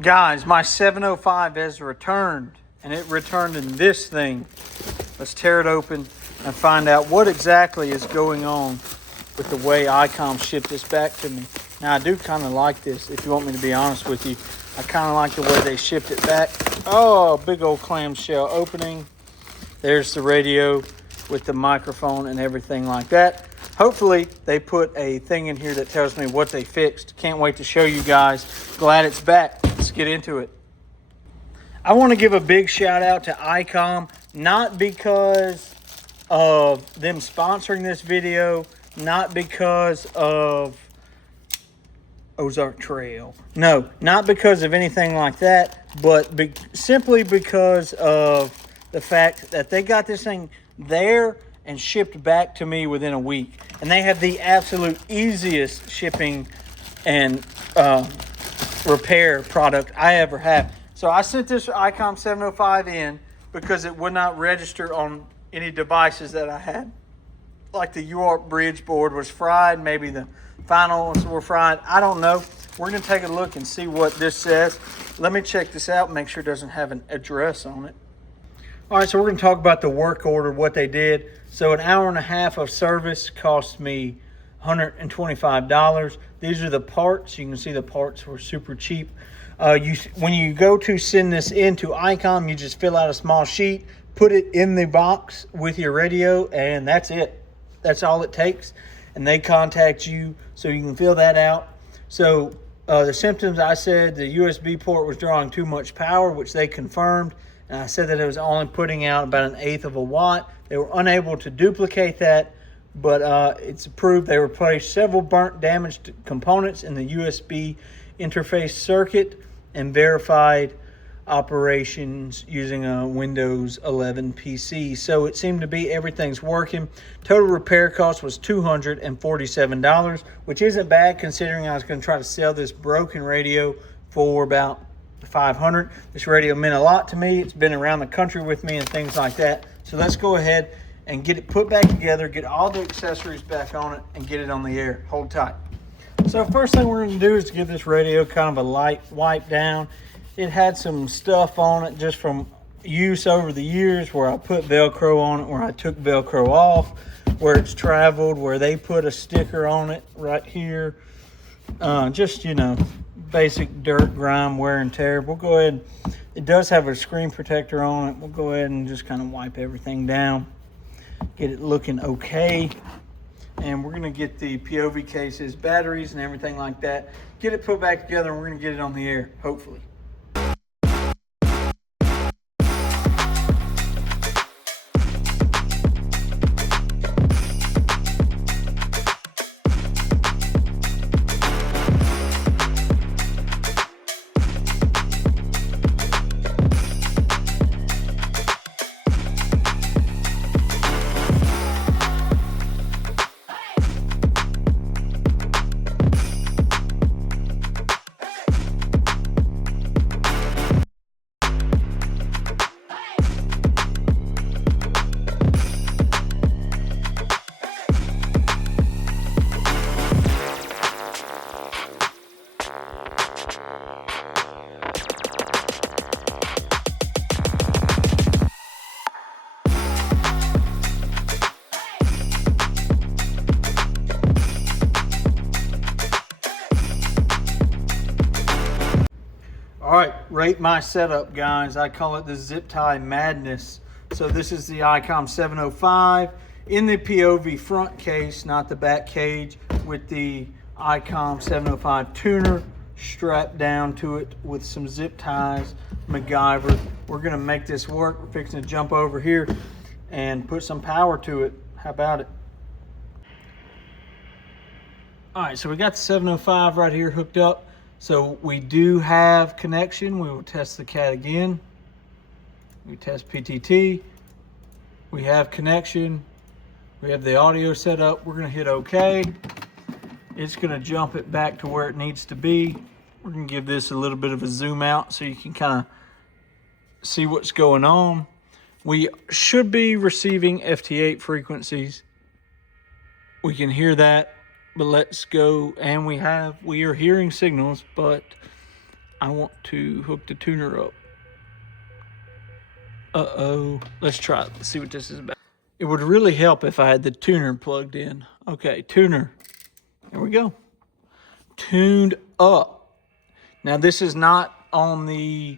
Guys, my 705 has returned, and it returned in this thing. Let's tear it open and find out what exactly is going on with the way ICOM shipped this back to me. Now, I do kind of like this, if you want me to be honest with you. I kind of like the way they shipped it back. Oh, big old clamshell opening. There's the radio with the microphone and everything like that. Hopefully, they put a thing in here that tells me what they fixed. Can't wait to show you guys. Glad it's back. Let's get into it. I want to give a big shout out to ICOM, not because of them sponsoring this video, not because of Ozark Trail. No, not because of anything like that, but simply because of the fact that they got this thing there and shipped back to me within a week. And they have the absolute easiest shipping and repair product I ever have. So I sent this ICOM 705 in because it would not register on any devices that I had. Like the UART bridge board was fried, maybe the finals were fried. I don't know. We're going to take a look and see what this says. Let me check this out, make sure it doesn't have an address on it. All right, so we're going to talk about the work order, what they did. So an hour and a half of service cost me $125. These are the parts. You can see the parts were super cheap. When you go to send this into ICOM, you just fill out a small sheet, put it in the box with your radio, and that's it. That's all it takes. And they contact you so you can fill that out. So the symptoms, I said the USB port was drawing too much power, which they confirmed. And I said that it was only putting out about 1/8 of a watt. They were unable to duplicate that, but it's approved. They replaced several burnt, damaged components in the USB interface circuit and verified operations using a Windows 11 PC. So it seemed to be everything's working. Total repair cost was $247, which isn't bad considering I was going to try to sell this broken radio for about $500. This radio meant a lot to me. It's been around the country with me and things like that. So let's go ahead and get it put back together, get all the accessories back on it, and get it on the air. Hold tight. So first thing we're going to do is give this radio kind of a light wipe down. It had some stuff on it just from use over the years where I put Velcro on it, where I took Velcro off, where it's traveled, where they put a sticker on it right here. Just, you know, basic dirt, grime, wear and tear. We'll go ahead. It does have a screen protector on it. We'll go ahead and just kind of wipe everything down, get it looking okay. And we're going to get the POV cases, batteries, and everything like that. Get it put back together, and we're going to get it on the air, hopefully. All right, rate my setup, guys. I call it the zip tie madness. So this is the ICOM 705 in the POV front case, not the back cage, with the ICOM 705 tuner strapped down to it with some zip ties, MacGyver. We're gonna make this work. We're fixing to jump over here and put some power to it. How about it? All right, so we got the 705 right here hooked up. So we do have connection. We will test the cat again. We test PTT. We have connection. We have the audio set up. We're gonna hit OK. It's gonna jump it back to where it needs to be. We're gonna give this a little bit of a zoom out so you can kind of see what's going on. We should be receiving FT8 frequencies. We can hear that. But let's go, and we are hearing signals, but I want to hook the tuner up. Uh-oh. Let's try it. Let's see what this is about. It would really help if I had the tuner plugged in. Okay, tuner. There we go. Tuned up. Now, this is not on the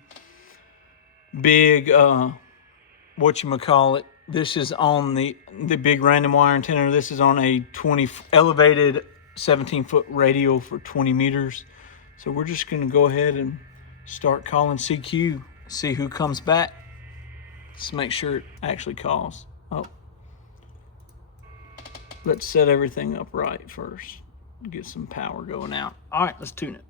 big, whatchamacallit. This is on the big random wire antenna. This is on a 20 elevated 17-foot radial for 20 meters. So we're just going to go ahead and start calling CQ. See who comes back. Let's make sure it actually calls. Oh. Let's set everything up right first. Get some power going out. All right, let's tune it.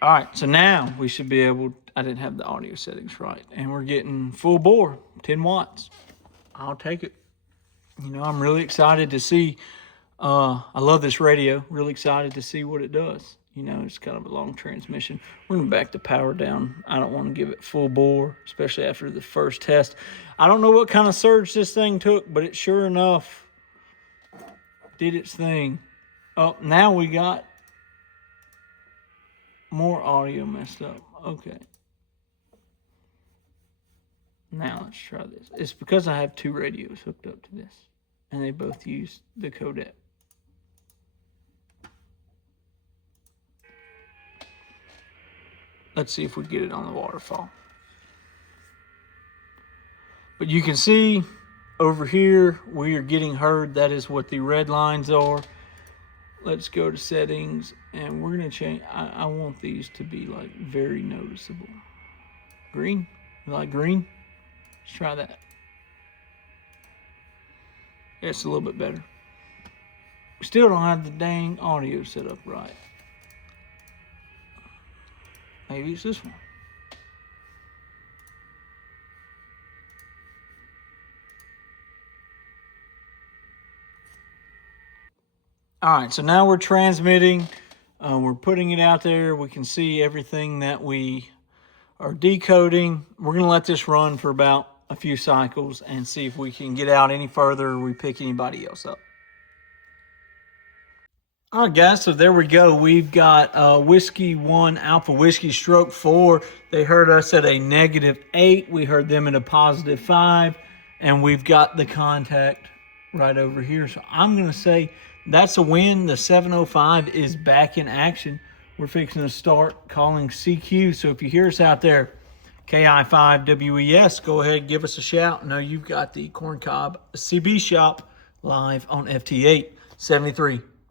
All right, so now we should be able, I didn't have the audio settings right, and we're getting full bore, 10 watts. I'll take it. You know, I'm really excited to see, I love this radio, really excited to see what it does. You know, it's kind of a long transmission. We're gonna back the power down. I don't want to give it full bore, especially after the first test. I don't know what kind of surge this thing took, but it sure enough did its thing. Oh, now we got more audio messed up. Okay. Now let's try this. It's because I have two radios hooked up to this, and they both use the codec. Let's see if we get it on the waterfall. But you can see over here, we are getting heard. That is what the red lines are. Let's go to settings, and we're gonna change. I want these to be like very noticeable. Green, you like green? Let's try that. It's a little bit better. We still don't have the dang audio set up right. Maybe it's this one. All right, so now we're transmitting. We're putting it out there. We can see everything that we are decoding. We're gonna let this run for about a few cycles and see if we can get out any further or we pick anybody else up. All right, guys, so there we go. We've got Whiskey 1 Alpha Whiskey Stroke 4. They heard us at a -8. We heard them at a +5. And we've got the contact right over here. So I'm going to say that's a win. The 705 is back in action. We're fixing to start calling CQ. So if you hear us out there, KI5WES, go ahead and give us a shout. Know you've got the Corncob CB shop live on FT8 73.